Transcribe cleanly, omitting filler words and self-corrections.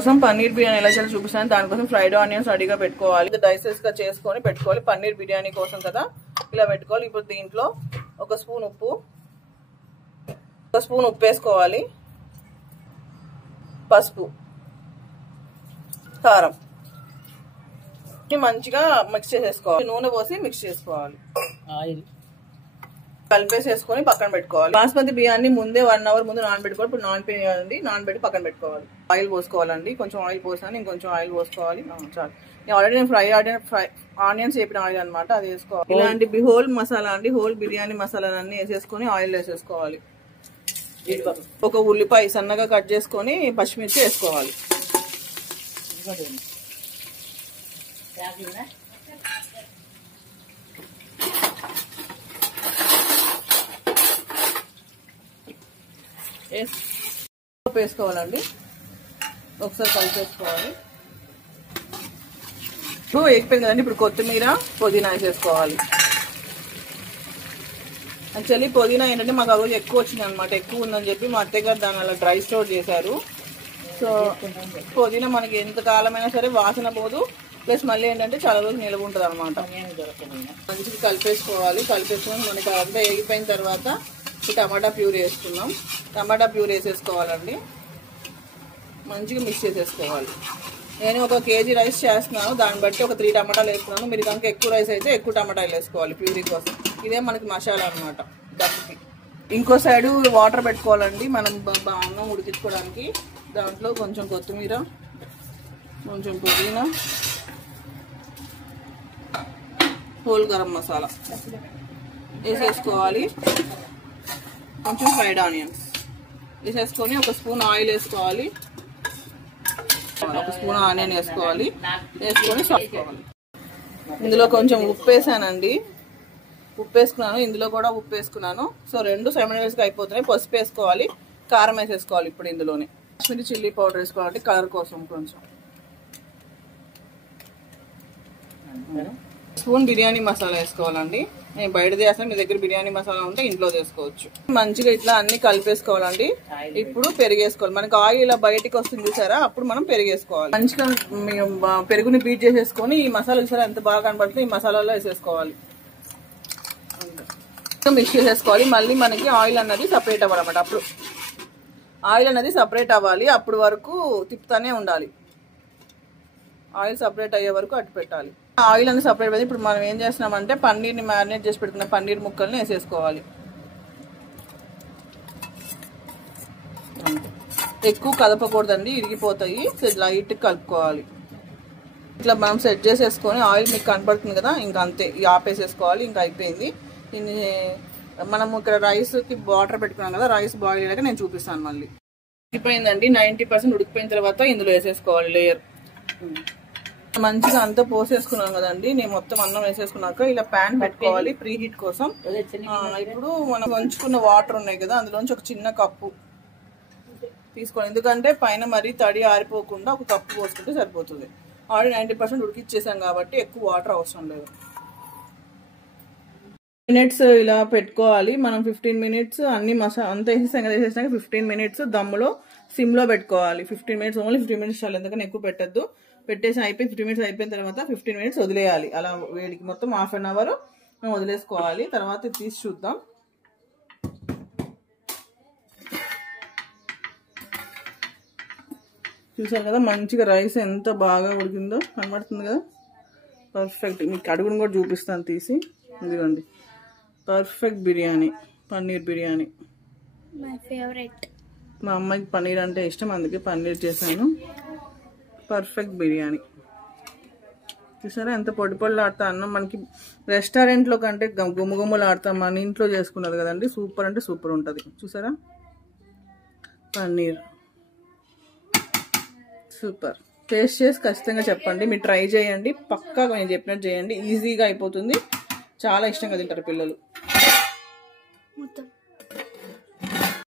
కోసం పన్నీర్ బిర్యానీ ఎలా చేయాలో చూపిస్తాను. దానికోసం ఫ్రైడ్ ఆనియన్స్ రెడీగా పెట్టుకోవాలి. డైసెస్ గా చేసుకొని పెట్టుకోవాలి. పన్నీర్ బిర్యానీ కోసం కదా ఇలా పెట్టుకోవాలి. ఇప్పుడు దీంట్లో ఒక స్పూన్ ఉప్పు వేసుకోవాలి. పసుపు, కారం మంచిగా మిక్స్ చేసేసుకోవాలి. నూనె పోసి మిక్స్ చేసుకోవాలి. ఆయిల్ కలిపేసేసుకొని పక్కన పెట్టుకోవాలి. బాస్మతి బియ్యాన్ని ముందే 1 అవర్ ముందు నానబెట్టుకోవాలి. ఇప్పుడు నానబెట్టి పక్కన పెట్టుకోవాలి. ఆయిల్ పోసుకోవాలండి. కొంచెం ఆయిల్ పోసాను, ఇంకొంచెం ఆయిల్ పోసుకోవాలి. చాలు. ఆల్రెడీ నేను ఫ్రై ఆనియన్స్ వేపిన ఆయిల్ అనమాట, అది వేసుకోవాలి. ఇలాంటి హోల్ మసాలా అండి, హోల్ బిర్యానీ మసాలాలన్నీ వేసేసుకొని ఆయిల్ వేసేసుకోవాలి. ఒక ఉల్లిపాయ సన్నగా కట్ చేసుకొని పచ్చిమిర్చి వేసుకోవాలి. వేసుకోవాలండి. ఒకసారి కలిపేసుకోవాలి. ఇప్పుడు వేగిపోయింది కదండి. ఇప్పుడు కొత్తిమీర, పుదీనా వేసేసుకోవాలి. యాక్చువల్లీ పుదీనా ఏంటంటే మాకు ఆ రోజు ఎక్కువ వచ్చింది అనమాట. ఎక్కువ ఉందని చెప్పి మా అత్తయ్య గారు దాని అలా డ్రై స్టోర్ చేశారు. సో పుదీనా మనకి ఎంత కాలమైనా సరే వాసన పోదు, ప్లస్ మళ్ళీ ఏంటంటే చాలా రోజులు నిలవ ఉంటుంది అనమాట. మంచిగా కలిపేసుకోవాలి. కలిపేసుకొని మనకి అంతా వేగిపోయిన తర్వాత టమాటా ప్యూరీ వేసుకున్నాం. టమాటా ప్యూరీ వేసేసుకోవాలండి. మంచిగా మిక్స్ చేసేసుకోవాలి. నేను 1 కేజీ రైస్ చేస్తున్నాను, దాన్ని బట్టి ఒక 3 టమాటాలు వేసుకున్నాను. మీరు కనుక ఎక్కువ రైస్ అయితే ఎక్కువ టమాటాలు వేసుకోవాలి ప్యూరీ కోసం. ఇదే మనకి మసాలా అనమాట దమ్ముకి. ఇంకో సైడ్ వాటర్ పెట్టుకోవాలండి మనం అన్నం ఉడికించుకోవడానికి. దాంట్లో కొంచెం కొత్తిమీర, కొంచెం పుదీనా, హోల్ గరం మసాలా వేసేసుకోవాలి. కొంచెం ఫ్రైడ్ ఆనియన్స్ వేసేసుకొని ఒక స్పూన్ ఆయిల్ వేసుకోవాలి. ఒక స్పూన్ ఆనియన్ వేసుకోవాలి. వేసుకొని వేసుకోవాలి. ఇందులో కొంచెం ఉప్పు వేసానండి, ఉప్పు వేసుకున్నాను. ఇందులో కూడా ఉప్పు వేసుకున్నాను. సో 2 సైమల్టేనియస్గా అయిపోతున్నాయి. పసుపు వేసుకోవాలి, కారం వేసేసుకోవాలి. ఇప్పుడు ఇందులోనే కాశ్మీరీ చిల్లీ పౌడర్ వేసుకోవాలి కలర్ కోసం. కొంచెం స్పూన్ బిర్యానీ మసాలా వేసుకోవాలండి. నేను బయట చేస్తాను, మీ దగ్గర బిర్యానీ మసాలా ఉంటే ఇంట్లో చేసుకోవచ్చు. మంచిగా ఇట్లా అన్ని కలిపేసుకోవాలండి. ఇప్పుడు పెరిగేసుకోవాలి. మనకి ఆయిల్ ఇలా బయటికి వస్తుంది చూసారా, అప్పుడు మనం పెరిగేసుకోవాలి. మంచిగా పెరుగుని బీట్ చేసేసుకొని ఈ మసాలా చూసారా ఎంత బాగా కనబడుతుంది, ఈ మసాలాలో వేసేసుకోవాలి. మిక్స్ చేసేసుకోవాలి. మళ్ళీ మనకి ఆయిల్ అన్నది సపరేట్ అవ్వాలన్నమాట. అప్పుడు ఆయిల్ అనేది సపరేట్ అవ్వాలి. అప్పుడు వరకు తిప్పుతానే ఉండాలి. ఆయిల్ సపరేట్ అయ్యే వరకు అటు పెట్టాలి. ఆయిల్ అనేది సపరేట్ అయ్యింది. ఇప్పుడు మనం ఏం చేస్తున్నామంటే పన్నీర్ని మ్యారినేట్ చేసి పెట్టుకున్న పన్నీర్ ముక్కల్ని వేసేసుకోవాలి. ఎక్కువ కదపకూడదండి, ఇరిగిపోతాయి. లైట్ కలుపుకోవాలి. ఇట్లా మనం సెట్ చేసేసుకొని ఆయిల్ మీకు కనపడుతుంది కదా, ఇంకా అంతే ఆపేసేసుకోవాలి. ఇంకా అయిపోయింది. దీన్ని మనము ఇక్కడ రైస్కి వాటర్ పెట్టుకున్నాం కదా, రైస్ బాయిల్ అయ్యాక నేను చూపిస్తాను. మళ్ళీ ఉడికిపోయిందండి. 90% ఉడికిపోయిన తర్వాత ఇందులో వేసేసుకోవాలి లేయర్. మంచిగా అంతా పోసేసుకున్నాం కదండి. నేను మొత్తం అన్నం వేసేసుకున్నాక ఇలా ప్యాన్ పెట్టుకోవాలి ప్రీ హీట్ కోసం. ఇప్పుడు మనం వంచుకున్న వాటర్ ఉన్నాయి కదా, అందులోంచి ఒక చిన్న కప్పు తీసుకోవాలి. ఎందుకంటే పైన మరీ తడి ఆరిపోకుండా ఒక కప్పు పోసుకుంటే సరిపోతుంది. ఆల్రెడీ 90% ఉడికిచ్చేసాం కాబట్టి ఎక్కువ వాటర్ అవసరం లేదు. మినిట్స్ ఇలా పెట్టుకోవాలి మనం. 15 మినిట్స్ అన్ని మసాలా అంతా వేసేసాం కదా, వేసేసాక 15 మినిట్స్ దమ్ములో సిమ్లో పెట్టుకోవాలి. 15 మినిట్స్, ఓన్లీ 15 మినిట్స్ చాలు, ఎందుకని ఎక్కువ పెట్టద్దు. పెట్టేసి 15 మినిట్స్ అయిపోయిన తర్వాత 15 మినిట్స్ వదిలేయాలి. అలా వేడికి మొత్తం ½ అన్ అవర్ మనం వదిలేసుకోవాలి. తర్వాత తీసి చూద్దాం. చూసారు కదా మంచిగా రైస్ ఎంత బాగా ఉడికిందో కనబడుతుంది కదా, పర్ఫెక్ట్. మీకు అడుగును కూడా చూపిస్తాను తీసి. ఇదిగోండి perfect biryani, paneer biryani. My favourite. మా అమ్మాయికి పన్నీర్ అంటే ఇష్టం, అందుకే పన్నీర్ చేశాను. పర్ఫెక్ట్ బిర్యానీ. చూసారా ఎంత పొడి పొడిలు ఆడుతా అన్నం. మనకి రెస్టారెంట్లో కంటే గుమ్మగుమ్మలు ఆడతాం, మన ఇంట్లో చేసుకున్నది కదండి. సూపర్ అంటే సూపర్ ఉంటుంది. చూసారా పన్నీర్ సూపర్. టేస్ట్ చేసి ఖచ్చితంగా చెప్పండి. మీరు ట్రై చేయండి, పక్కా నేను చెప్పినట్టు చేయండి. ఈజీగా అయిపోతుంది, చాలా ఇష్టంగా తింటారు పిల్లలు.